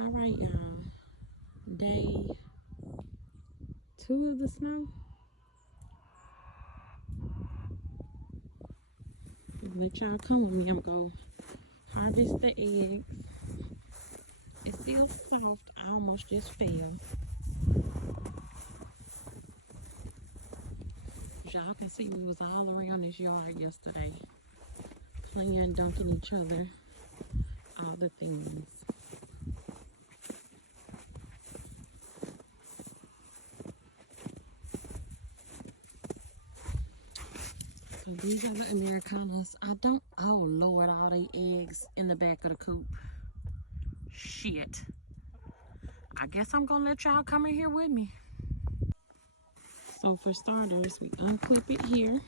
All right, y'all. Day 2 of the snow. Let y'all come with me. I'm going to harvest the eggs. It's still soft. I almost just fell. Y'all can see we was all around this yard yesterday. Playing, dunking each other. All the things. So these are the Americanas. Oh Lord, all the eggs in the back of the coop. Shit. I guess I'm gonna let y'all come in here with me. So for starters, we unclip it here.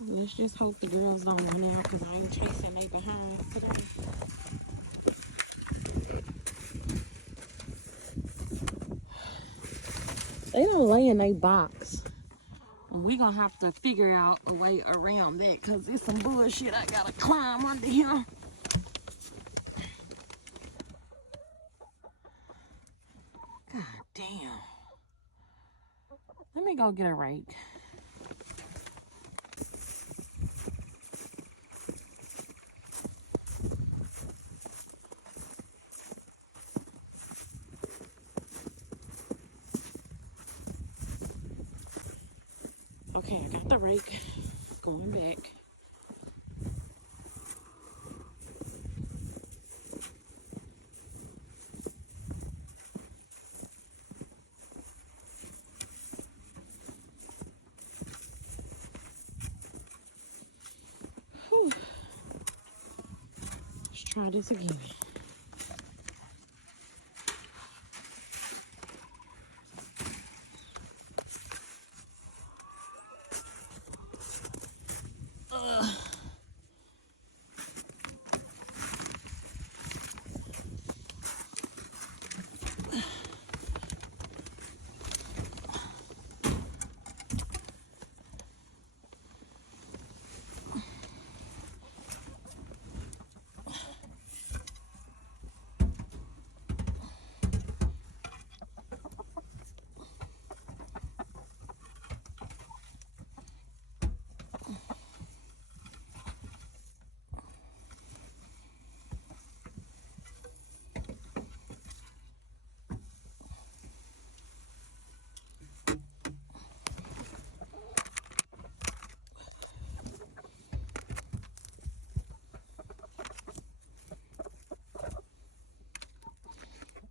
Let's just hope the girls don't run out because I ain't chasing they behind today. They don't lay in a box. And we gonna have to figure out a way around that because it's some bullshit I gotta climb under here. God damn. Let me go get a rake. Okay, I got the rake. Going back. Whew. Let's try this again.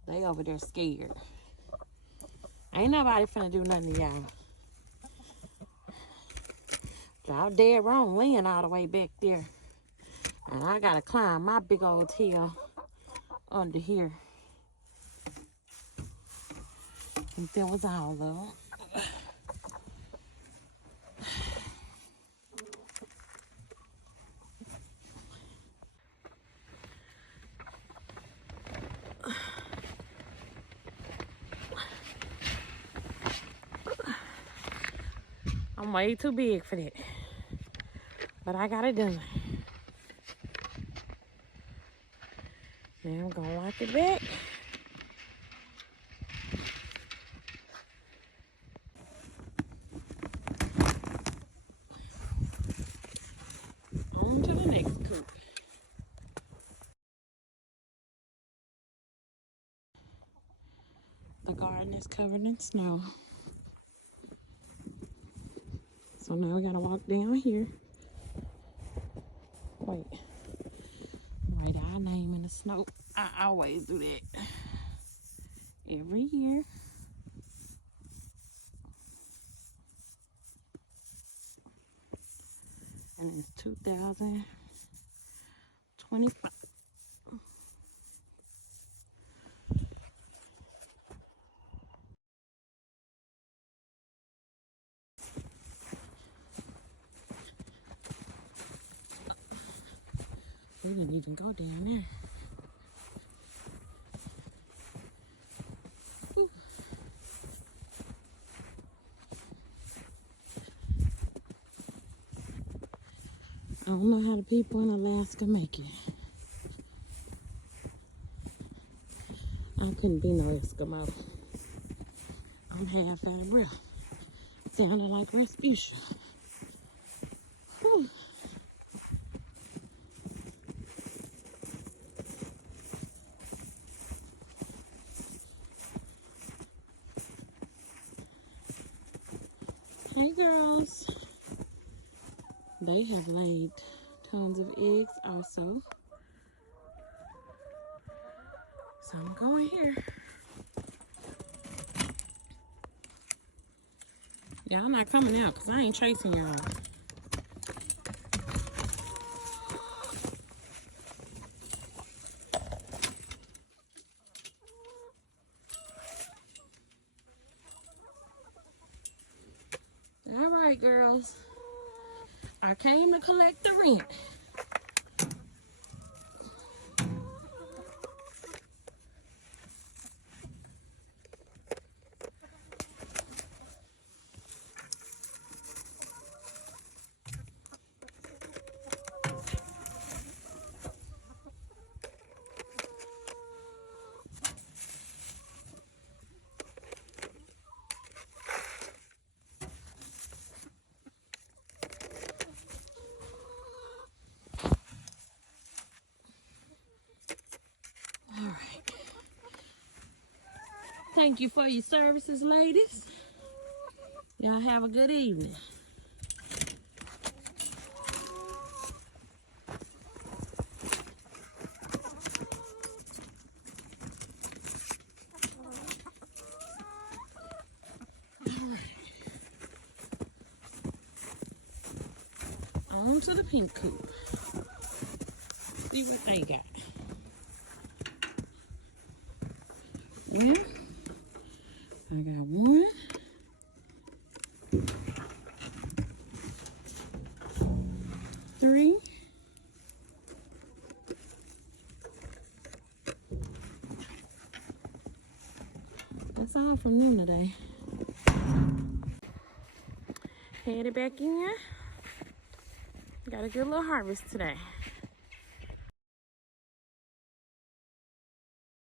They over there scared. Ain't nobody finna do nothing to y'all. Y'all dead wrong laying all the way back there. And I gotta climb my big old tail under here. I think that was all of them. I'm way too big for that. But I got it done. Now I'm gonna lock it back. On to the next coop. The garden is covered in snow. So now we gotta walk down here. Wait. Write our name in the snow. I always do that. Every year. And it's 2025. We didn't even go down there. Whew. I don't know how the people in Alaska make it. I couldn't be no Eskimo. I'm half out of breath. Sounding like Rasputia. Whew. Hey girls. They have laid tons of eggs also. So I'm going here. Y'all not coming out because I ain't chasing y'all. All right, girls. I came to collect the rent. All right. Thank you for your services, ladies. Y'all have a good evening. On to the pink coop. See what they got. Well, I got 1, 3, 4. That's all from them today. Headed back in. Got a good little harvest today.